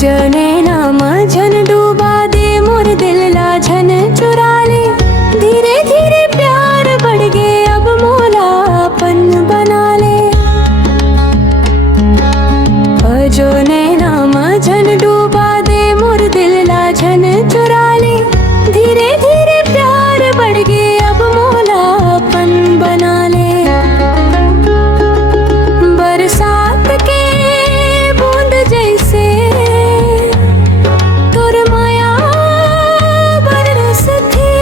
जने नाम झन डूबा दे मोर दिल ला झन चुरा ले। धीरे धीरे प्यार बढ़ गे अब मोला अपन बना ले। जने नाम झन डूबा दे मोर दिल ला झन चुरा ले। धीरे धीरे प्यार बढ़ गे अब मोला अपन बना ले। बरसात के बूंद जैसे तोर माया बरस थे।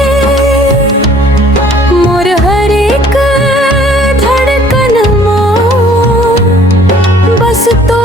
मोर हर एक धड़कन मां बस तो